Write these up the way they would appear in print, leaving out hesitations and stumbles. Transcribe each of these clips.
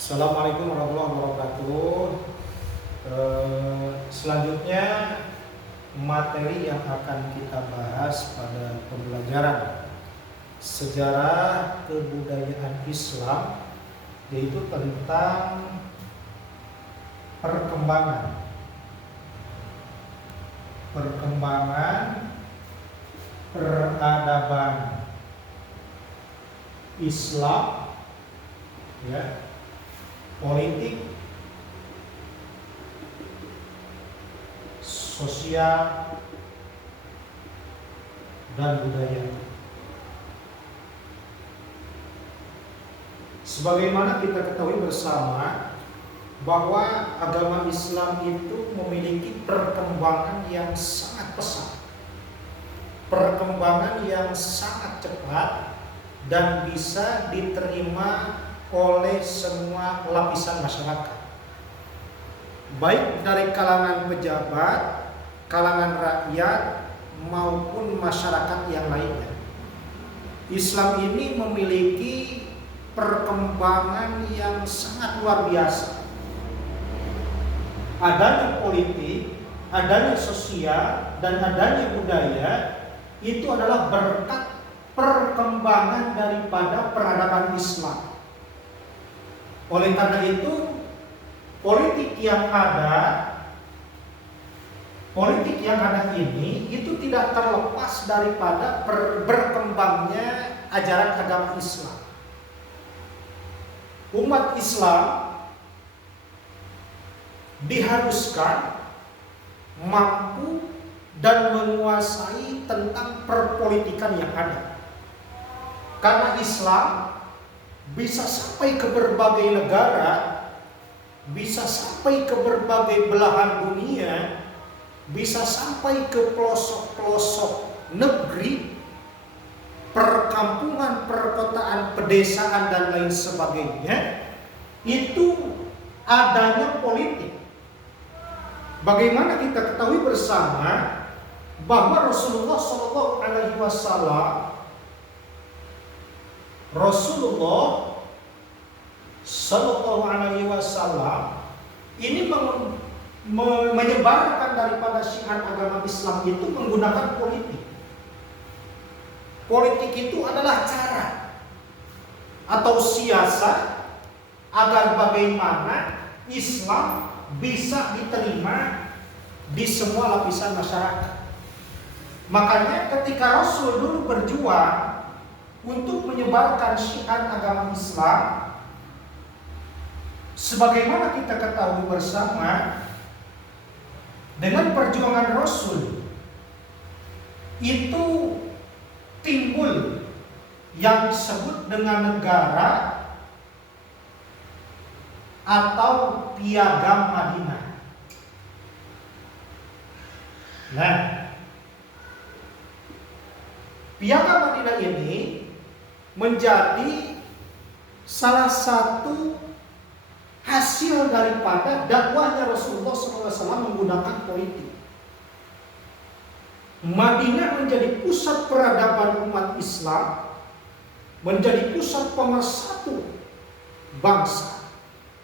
Assalamualaikum warahmatullahi wabarakatuh. Selanjutnya materi yang akan kita bahas pada pembelajaran sejarah kebudayaan Islam, yaitu tentang perkembangan peradaban Islam, ya, politik, sosial, dan budaya. Sebagaimana kita ketahui bersama bahwa agama Islam itu memiliki perkembangan yang sangat pesat, perkembangan yang sangat cepat dan bisa diterima oleh semua lapisan masyarakat, baik dari kalangan pejabat, kalangan rakyat, maupun masyarakat yang lainnya. Islam ini memiliki perkembangan yang sangat luar biasa. Adanya politik, adanya sosial, dan adanya budaya itu adalah berkat perkembangan daripada peradaban Islam. Oleh karena itu, politik yang ada ini itu tidak terlepas daripada berkembangnya ajaran agama Islam. Umat Islam diharuskan mampu dan menguasai tentang perpolitikan yang ada. Karena Islam bisa sampai ke berbagai negara, bisa sampai ke berbagai belahan dunia, bisa sampai ke pelosok-pelosok negeri, perkampungan, perkotaan, pedesaan, dan lain sebagainya. Itu adanya politik. Bagaimana kita ketahui bersama bahwa Rasulullah Sallallahu Alaihi Wasallam ini menyebarkan daripada syiar agama Islam itu menggunakan politik. Politik itu adalah cara atau siasat agar bagaimana Islam bisa diterima di semua lapisan masyarakat. Makanya ketika Rasul dulu berjuang untuk menyebarkan syiar agama Islam, sebagaimana kita ketahui bersama, dengan perjuangan Rasul itu timbul yang disebut dengan negara atau Piagam Madinah. Nah, Piagam Madinah ini menjadi salah satu hasil daripada dakwahnya Rasulullah SAW menggunakan politik. Madinah menjadi pusat peradaban umat Islam, menjadi pusat pemersatu bangsa,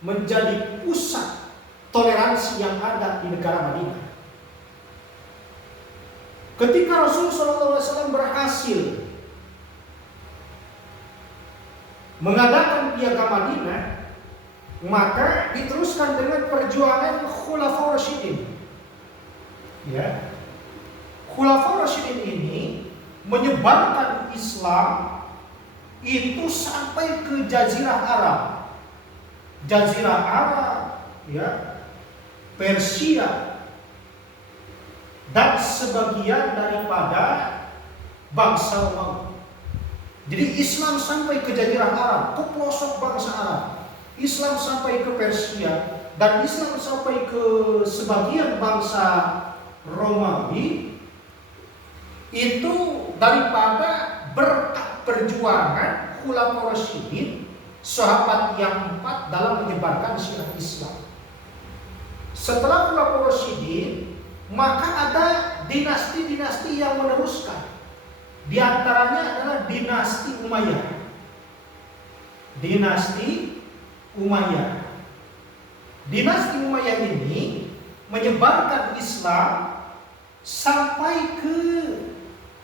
menjadi pusat toleransi yang ada di negara Madinah. Ketika Rasulullah SAW berhasil mengadakan Piagam Madinah, maka diteruskan dengan perjuangan Khulafaur Rasyidin. Ya. Khulafaur Rasyidin ini menyebarkan Islam itu sampai ke Jazirah Arab. Jazirah Arab, ya, Persia, dan sebagian daripada bangsa Romawi. Jadi Islam sampai ke Jazirah Arab, ke pelosok bangsa Arab. Islam sampai ke Persia, dan Islam sampai ke sebagian bangsa Romawi. Itu daripada berkat perjuangan Khulafaur Rasyidin, sahabat yang 4 dalam menyebarkan syiar Islam. Setelah Khulafaur Rasyidin, maka ada dinasti-dinasti yang meneruskan. Di antaranya adalah dinasti Umayyah. Dinasti Umayyah. Dinasti Umayyah ini menyebarkan Islam sampai ke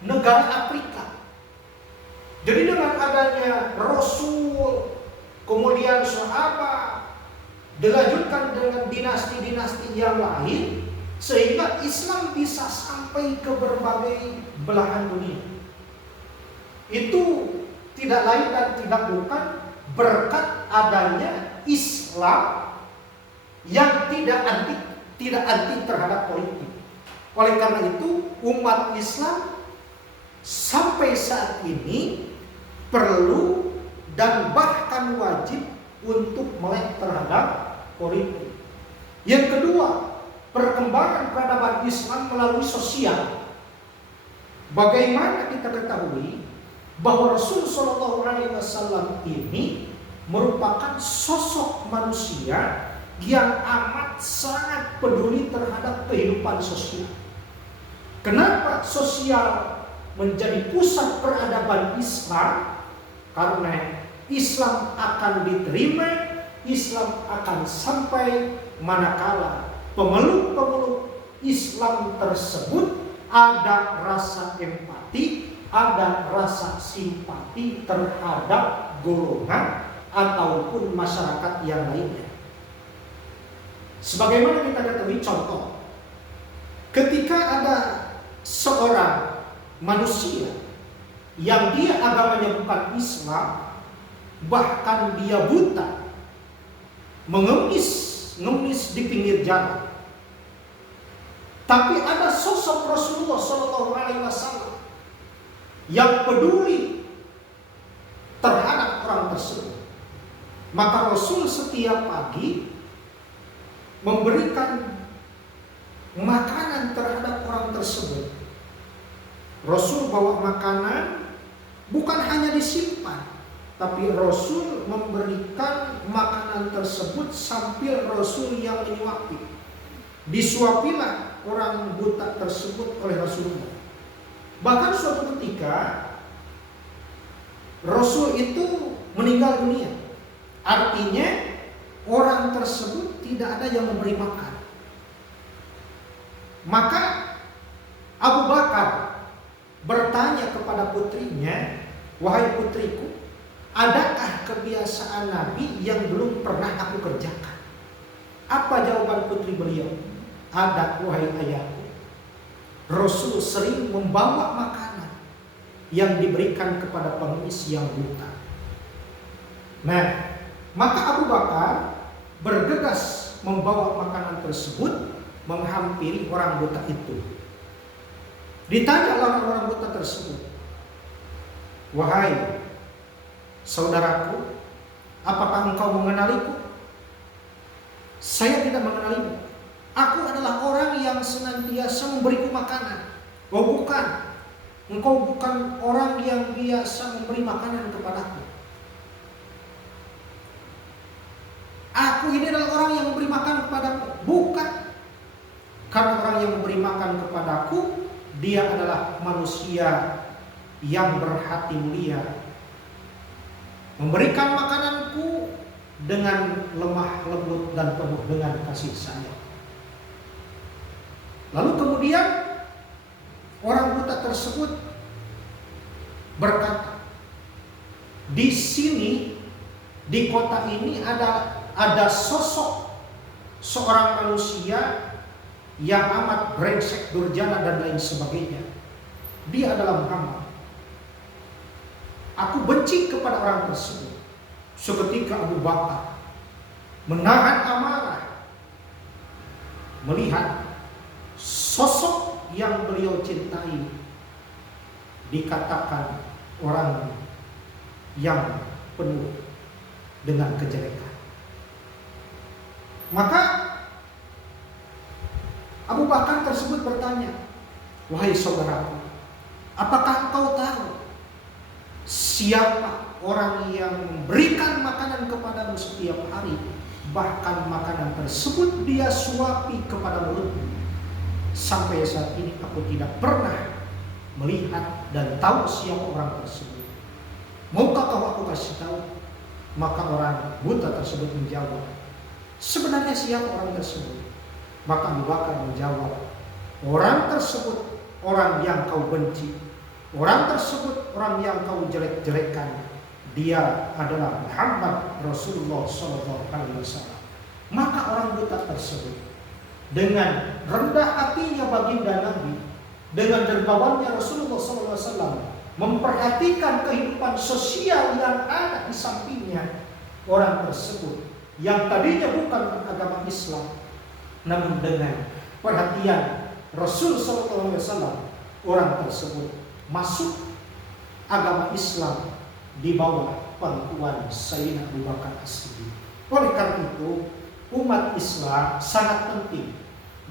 negara Afrika. Jadi dengan adanya Rasul, kemudian sahabat, dilanjutkan dengan dinasti-dinasti yang lain, sehingga Islam bisa sampai ke berbagai belahan dunia. Itu tidak lain dan tidak bukan berkat adanya Islam yang tidak anti terhadap politik. Oleh karena itu, umat Islam sampai saat ini perlu dan bahkan wajib untuk melek terhadap politik. Yang kedua, perkembangan peradaban Islam melalui sosial. Bagaimana kita ketahui bahwa Rasul Shallallahu Alaihi Wasallam ini merupakan sosok manusia yang amat sangat peduli terhadap kehidupan sosial. Kenapa sosial menjadi pusat peradaban Islam? Karena Islam akan diterima, Islam akan sampai manakala pemeluk-pemeluk Islam tersebut ada rasa empati, ada rasa simpati terhadap golongan ataupun masyarakat yang lainnya. Sebagaimana kita ketahui, contoh, ketika ada seorang manusia yang dia agamanya bukan Islam, bahkan dia buta, mengemis di pinggir jalan, tapi ada sosok Rasulullah Shallallahu Alaihi Wasallam yang peduli terhadap orang tersebut, maka Rasul setiap pagi memberikan makanan terhadap orang tersebut. Rasul bawa makanan bukan hanya disimpan, tapi Rasul memberikan makanan tersebut sambil Rasul yang menyuapi. Disuapilah orang buta tersebut oleh Rasulullah. Bahkan suatu ketika Rasul itu meninggal dunia. Artinya orang tersebut tidak ada yang memberi makan. Maka Abu Bakar bertanya kepada putrinya, "Wahai putriku, adakah kebiasaan Nabi yang belum pernah aku kerjakan?" Apa jawaban putri beliau? "Ada, wahai ayahku. Rasul sering membawa makanan yang diberikan kepada pengemis yang buta." Nah, maka Abu Bakar bergegas membawa makanan tersebut menghampiri orang buta itu. Ditanya orang buta tersebut, "Wahai saudaraku, apakah engkau mengenaliku?" "Saya tidak mengenalimu. Aku adalah orang yang senantiasa memberiku makanan." "Oh bukan, engkau bukan orang yang biasa memberi makanan kepadaku. Aku ini adalah orang yang memberi makan kepadamu." "Bukan, karena orang yang memberi makan kepadaku, dia adalah manusia yang berhati mulia, memberikan makananku dengan lemah lembut dan penuh dengan kasih sayang." Lalu kemudian orang buta tersebut berkata, "Di sini, di kota ini ada sosok seorang manusia yang amat brengsek, durjana dan lain sebagainya. Dia adalah Muhammad. Aku benci kepada orang tersebut." Seketika Abu Bakar menahan amarah melihat sosok yang beliau cintai dikatakan orang yang penuh dengan kejelekan. Maka Abu Bakar tersebut bertanya, "Wahai saudaraku, apakah engkau tahu siapa orang yang memberikan makanan kepadamu setiap hari, bahkan makanan tersebut dia suapi kepada mulutmu? Sampai saat ini aku tidak pernah melihat dan tahu siapa orang tersebut. Maukah kau aku kasih tahu?" Maka orang buta tersebut menjawab, sebenarnya siapa orang tersebut? Maka Abu Bakar menjawab, orang tersebut orang yang kau benci, orang tersebut orang yang kau jelek-jelekan. Dia adalah Muhammad Rasulullah SAW. Maka orang buta tersebut dengan rendah hatinya baginda Nabi, dengan dermawannya Rasulullah SAW, memperhatikan kehidupan sosial yang ada di sampingnya. Orang tersebut yang tadinya bukan agama Islam, namun dengan perhatian Rasul SAW, orang tersebut masuk agama Islam di bawah pangkuan Sayyidina Abu Bakar As-Siddiq. Oleh karena itu, umat Islam sangat penting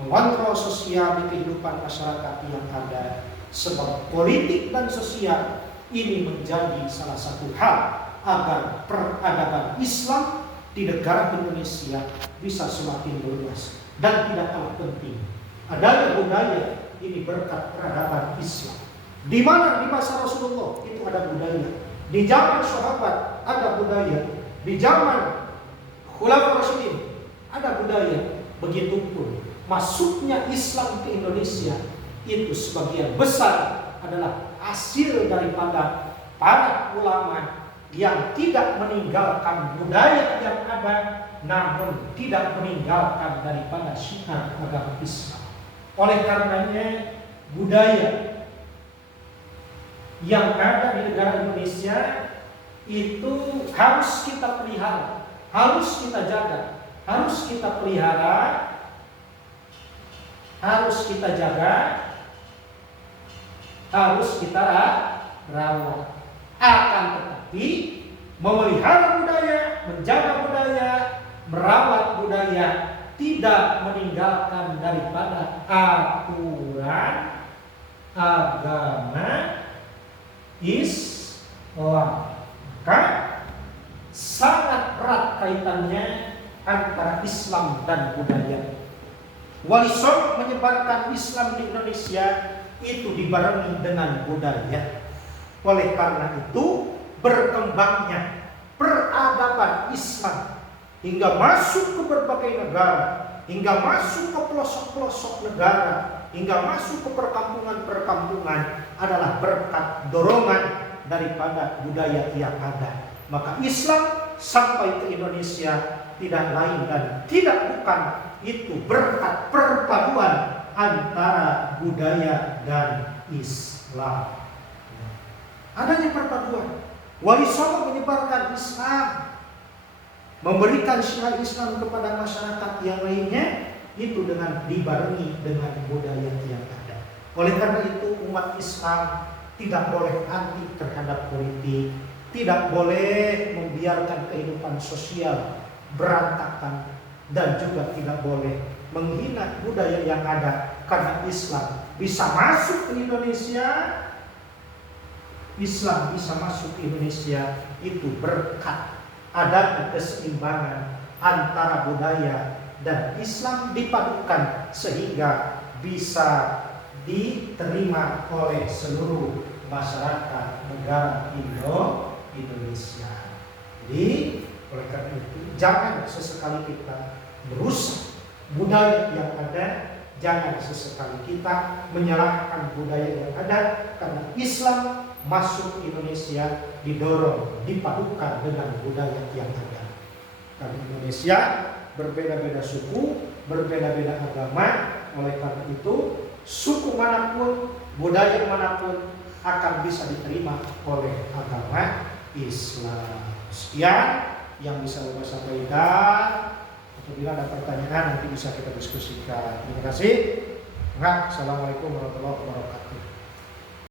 mengontrol sosial di kehidupan masyarakat yang ada, sebab politik dan sosial ini menjadi salah satu hal agar peradaban Islam di negara Indonesia bisa semakin luas. Dan tidak kalah penting, adanya budaya ini berkat peradaban Islam. Di mana di masa Rasulullah itu ada budaya, di zaman sahabat ada budaya, di zaman Khulafaur Rasyidin ada budaya. Begitupun masuknya Islam ke Indonesia itu sebagian besar adalah hasil daripada para ulama yang tidak meninggalkan budaya yang ada, namun tidak meninggalkan daripada syiar agama Islam. Oleh karenanya budaya yang ada di negara Indonesia itu harus kita pelihara, harus kita jaga, harus kita pelihara, harus kita jaga, harus kita rawat. Akan tetapi memelihara budaya, menjaga budaya, merawat budaya tidak meninggalkan daripada aturan agama Islam. Maka sangat erat kaitannya antara Islam dan budaya. Wali Songo menyebarkan Islam di Indonesia itu dibarengi dengan budaya. Oleh karena itu berkembangnya peradaban Islam hingga masuk ke berbagai negara, hingga masuk ke pelosok-pelosok negara, hingga masuk ke perkampungan-perkampungan adalah berkat dorongan daripada budaya yang ada. Maka Islam sampai ke Indonesia tidak lain dan tidak bukan itu berkat perpaduan antara budaya dan Islam. Adanya perpaduan. Wali Songo menyebarkan Islam, memberikan syiar Islam kepada masyarakat yang lainnya, itu dengan dibarengi dengan budaya yang ada. Oleh karena itu umat Islam tidak boleh anti terhadap politik, tidak boleh membiarkan kehidupan sosial berantakan, dan juga tidak boleh menghina budaya yang ada. Karena Islam bisa masuk ke Indonesia, Islam bisa masuk ke Indonesia itu berkat adanya keseimbangan antara budaya dan Islam dipadukan sehingga bisa diterima oleh seluruh masyarakat negara Indonesia. Jadi oleh karena itu jangan sesekali kita merusak budaya yang ada, jangan sesekali kita menyalahkan budaya yang ada, karena Islam masuk Indonesia didorong, dipadukan dengan budaya yang ada. Karena Indonesia berbeda-beda suku, berbeda-beda agama. Oleh karena itu suku manapun, budaya manapun akan bisa diterima oleh agama Islam. Sekian yang bisa Bapak sampaikan. Apabila ada pertanyaan nanti bisa kita diskusikan. Terima kasih. Assalamualaikum warahmatullahi wabarakatuh.